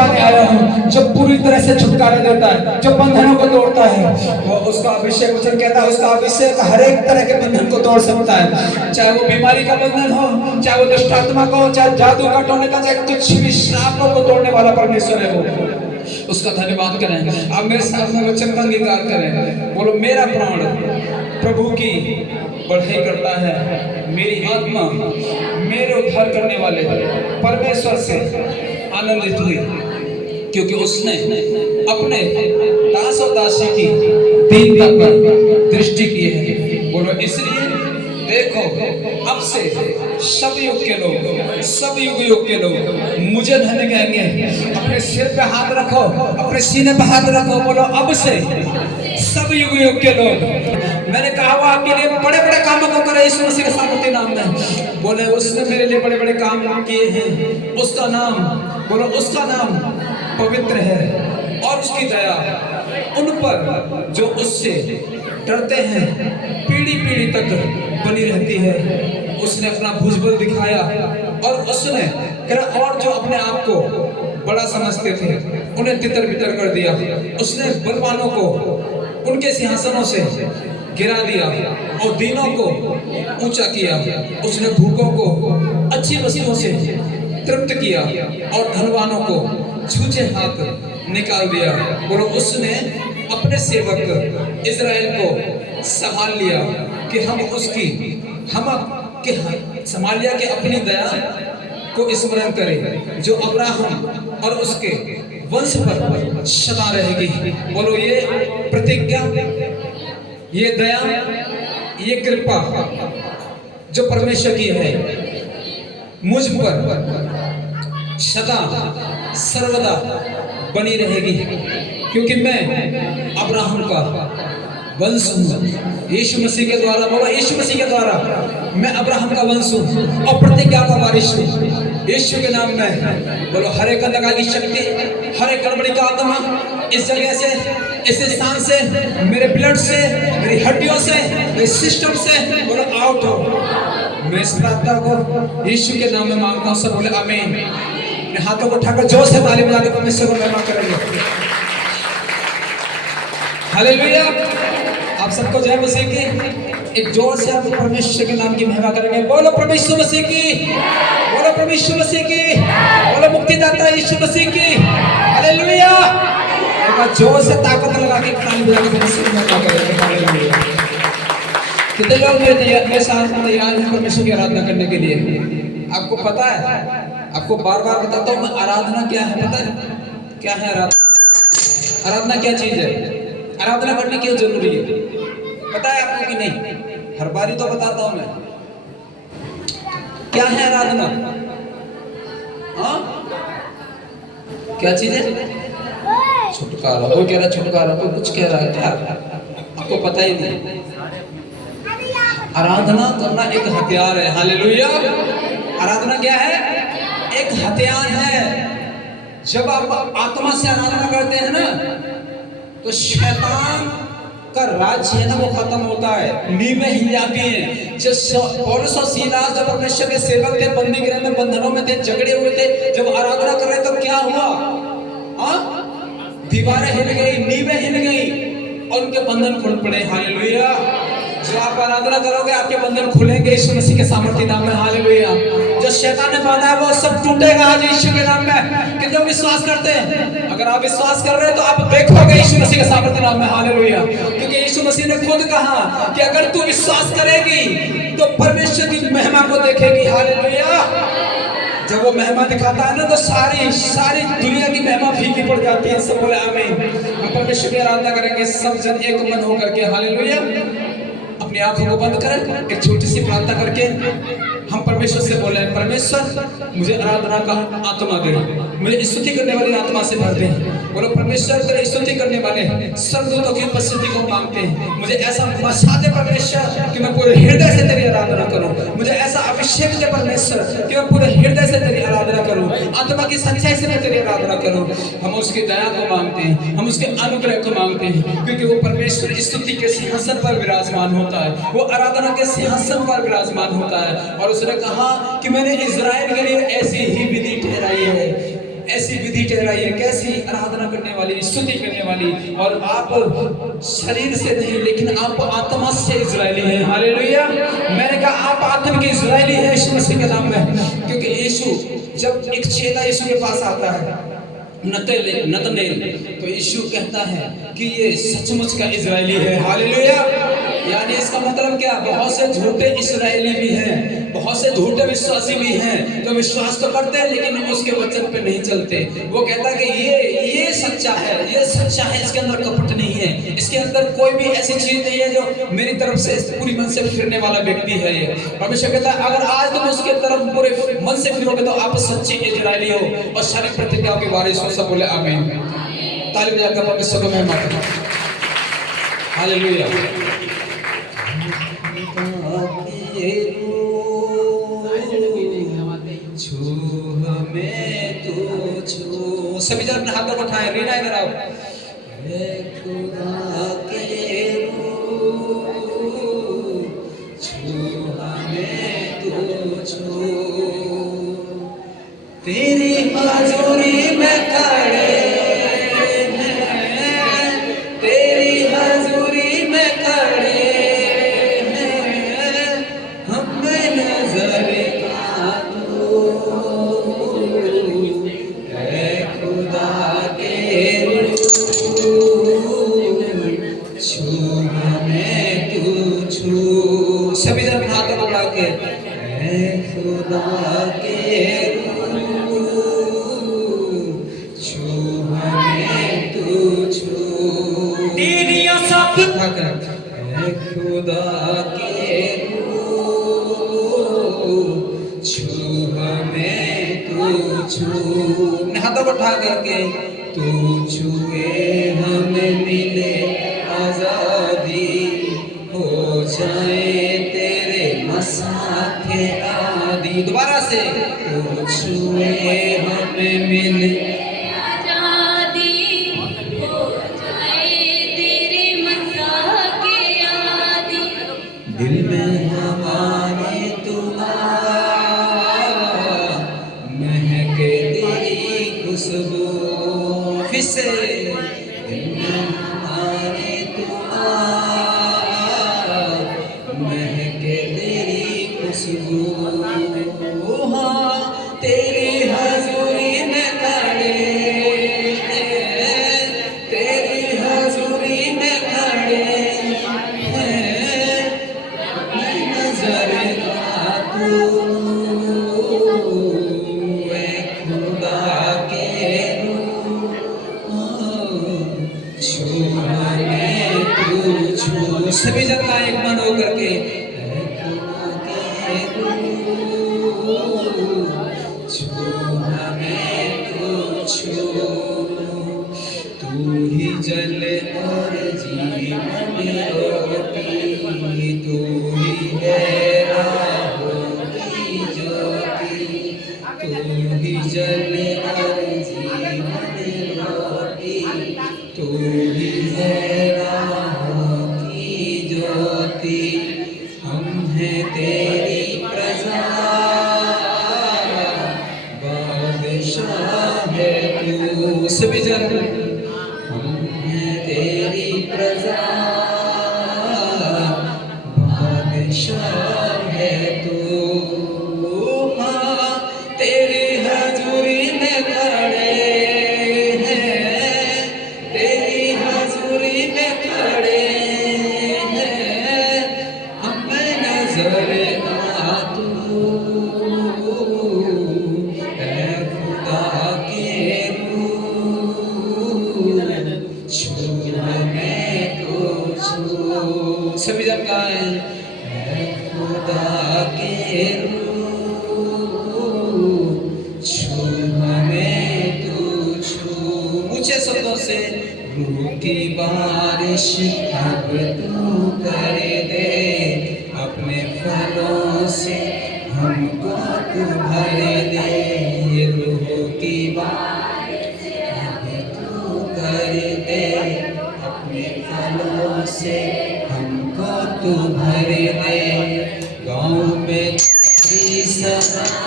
पाने आया हूँ, जो पूरी तरह से छुटकारा देता है, जो बंधनों को तोड़ता है। वो उसका अभिषेक, वचन कहता है उसका अभिषेक हर एक तरह के बंधन को तोड़ सकता है, चाहे वो बीमारी का बंधन हो, चाहे वो दुष्ट आत्मा का हो, चाहे जादू का टोने का, चाहे कुछ भी श्रापों को तोड़ने वाला परमेश्वर है वो। उसका धन्यवाद करें। आप मेरे साथ में वचन का अंगीकार करें। बोलो, मेरा प्राण प्रभु की बढ़ाई करता है, मेरी आत्मा मेरे उद्धार करने वाले परमेश्वर से आनंदित हुई, क्योंकि उसने अपने दास और दासी की दीनता पर दृष्टि की है। बोलो, इसलिए देखो, अब से सब युग के लोग, सब युग के लोग मुझे धन्य कहेंगे। अपने सिर पे हाथ रखो, अपने सीने पे हाथ रखो। बोलो, अब से सब युग के लोग। मैंने कहा वो आपके लिए बड़े बड़े कामों को करे यीशु मसीह के सामर्थ्य नाम में। बोले, उसने मेरे लिए बड़े बड़े काम किए हैं। उसका नाम, बोलो, उसका नाम पवित्र है और उसकी दया उन पर जो उससे डरते हैं पीढ़ी पीढ़ी तक बनी रहती है। उसने अपना भुजबल दिखाया और उसने और जो अपने आप को बड़ा समझते थे उन्हें तितर बितर कर दिया। उसने बलवानों को उनके सिंहासनों से गिरा दिया और दीनों को ऊंचा किया। उसने भूखों को अच्छी वस्तुओं से तृप्त किया और धनवानों को छूछे हाथ निकाल दिया। बोलो, उसने अपने सेवक इज़राइल को संभाल लिया कि हम संभाल लिया कि अपनी दया को स्मरण करें जो अब्राहम और उसके वंश पर सदा रहेगी। बोलो, ये प्रतिज्ञा, ये दया, ये कृपा जो परमेश्वर की है मुझ पर सदा सर्वदा बनी रहेगी, क्योंकि मैं अब्राहम का वंश हूँ यीशु मसीह के द्वारा। बोलो, यीशु मसीह के द्वारा मैं अब्राहम का वंश हूँ और प्रतिज्ञा का वारिस हूँ यीशु के नाम में। बोलो, हर एक अंधकार की शक्ति, हर एक गड़बड़ी का आत्मा इस जगह से, इस स्थान से, मेरे ब्लड से, मेरी हड्डियों से, मेरे सिस्टम से, बोलो, आउट हो। मैं इस प्रार्थना को यीशु के नाम में मांगता हूँ। सब बोले आमीन। हाथों को उठाकर जोर से ताली बजा के परमेश्वर को महिमा करेंगे। हालेलुया। आप सबको जय मसीह की। एक जोर से आप परमेश्वर के नाम की महिमा करेंगे। बोलो परमेश्वर मसीह की, बोलो परमेश्वर मसीह की, बोलो मुक्तिदाता यीशु मसीह की। हालेलुया। एक बार जोर से ताकत लगा के ताली बजा के परमेश्वर की महिमा करेंगे। हालेलुया। कितने लोग मेरे साथ तैयार हैं परमेश्वर की आराधना करने के लिए? आपको पता है, आपको बार बार बताता हूँ मैं, आराधना क्या है पता है? क्या है आराधना? आराधना क्या चीज है? आराधना करनी क्यों जरूरी है पता है आपको कि नहीं? हर बारी तो बताता हूं मैं। क्या है आराधना? हाँ, क्या चीज है? छुटकारा। कोई कह रहा छुटकारा, कोई कुछ कह रहा है। क्या आपको पता ही नहीं? आराधना करना एक हथियार है। हालेलुया। आराधना क्या है? एक हथियार है। जब आप आत्मा से आराधना करते हैं ना, तो शैतान का राज्य है ना वो खत्म होता है, नींवें हिल जाती हैं। जब पौलुस और सीलास जब परमेश्वर के सेवक थे, बंदी गृह में बंधनों में थे, झगड़े हुए थे, जब आराधना कर रहे तो क्या हुआ? दीवारें हिल गई, नींवें हिल गई और उनके बंधन खुल पड़े। हालेलुया। जो आप आराधना करोगे आपके बंधन खुलेंगे यीशु मसीह के सामर्थ्य नाम में। हालेलुया। जो शैतान ने बांधा है वो सब टूटेगा आज यीशु के नाम में। कितने विश्वास करते हैं? अगर आप विश्वास कर रहे हैं तो आप देखोगे यीशु मसीह के सामर्थ्य नाम में। हालेलुया। क्योंकि यीशु मसीह ने खुद कहा कि अगर तू विश्वास करेगी तो परमेश्वर की महिमा को देखेगी। हालेलुया। जब वो महिमा दिखाता है ना तो सारी दुनिया की महिमा फीकी पड़ जाती है। सब बोले आमीन। हम परमेश्वर की आराधना करेंगे सब जन एक मन होकर के। हालेलुया। अपनी आंखों को बंद करें, एक छोटी सी प्रार्थना करके हम परमेश्वर से बोले, परमेश्वर मुझे आराधना का आत्मा दे, मुझे स्तुति करने वाली आत्मा से भर दे। बोलो, परमेश्वर तेरे स्तुति करने वाले सर्वदूतों की उपस्थिति को मांगते हैं। मुझे ऐसा बसा दे परमेश्वर कि मैं पूरे हृदय से तेरी आराधना करूं। मुझे ऐसा अभिषेक दे परमेश्वर कि मैं पूरे हृदय से तेरी आराधना करूं, आत्मा की सच्चाई से मैं तेरी आराधना करूं। हम उसकी दया को मांगते हैं, हम उसके अनुग्रह को मांगते हैं, क्योंकि वो परमेश्वर स्तुति के सिंहासन पर विराजमान होता है, वो आराधना के सिंहासन पर विराजमान होता है। और उसने कहा कि मैंने इज़राइल के लिए ऐसी ही विधि ठहराई है, ऐसी विधि ठहराई है, कैसी आराधना करने वाली, स्तुति करने वाली। और आप शरीर से नहीं लेकिन आप आत्मा से इजरायली हैं। हालेलुया। मैंने कहा आप आत्मा के इजरायली हैं यीशु मसीह के नाम में। क्योंकि यीशु, जब एक चेला यीशु के पास आता है नतनेल, तो यीशु कहता है कि ये सचमुच का इजरायली है। हालेलुया। यानी इसका मतलब क्या, बहुत से झूठे इस्राएली भी हैं, बहुत से झूठे विश्वासी भी हैं जो विश्वास तो करते हैं लेकिन उसके वचन पे नहीं चलते। वो कहता है कि ये सच्चा है, ये सच्चा है, इसके अंदर कपट नहीं है, इसके अंदर कोई भी ऐसी चीज नहीं है जो मेरी तरफ से पूरी मन से फिरने वाला व्यक्ति है ये। परमेश्वर कहता है अगर आज तुम उसके तरफ पूरे मन से फिरोगे तो आप सच्चे इजरायली हो और शारीरिक प्रतिज्ञाओं के बारे में सब बोले आमीन। ताली बजाकर परमेश्वर को महिमा करो। हालेलुया। सभी जन अपने हाथों को उठाएं। रीना इधर आओ। खुदा के छू हमें तू छू, तेरी हाज़ुरी में खड़े हैं, तेरी हाज़ुरी में खड़े हैं, हमें नजर आ तू है खुदा के छू हमें तू छू। सभी जन हाथों को बढ़ा के है खुदा के खुदा के छू हमें तू छू। हाथों को उठा करके तू छुए हमें मिले आजादी, हो जाए तेरे मसाखे आदि। दोबारा से तू छुए हमें मिले दिल में हमारे तुम्हारा महके तेरी खुशबू। फिर से दिल में हमारे तुम्हारा महके तेरी खुशबू। हाँ तेरी हाज़ुरी में खड़े हैं, तेरी हाज़ुरी में खड़े सभी जनता एक मन होकर के तू ही जल और जीवन रोटी, तू ही है राह की ज्योति, तू ही जल और जीवन रोटी, तू ही है राह की ज्योति। हम हैं तेरी प्रजा, बादशाह है तू। सभी जन हम हैं तेरी प्रजा, बादशाह है तू। हाँ तेरी हाज़ुरी में खड़े हैं, तेरी हाज़ुरी में खड़े हैं, हमें नजर आ तू है खुदा के छू हमें तो छू। सभी जन गाएं है खुदा के छू हमें तो छू। ऊंचे शब्दों से रूह की बारिश अब तू कर दे, अपने फलों से हमको तू भर दे। रूह की बारिश अब तू कर दे, अपने फलों से हमको तू भर दे। गाँव में सदा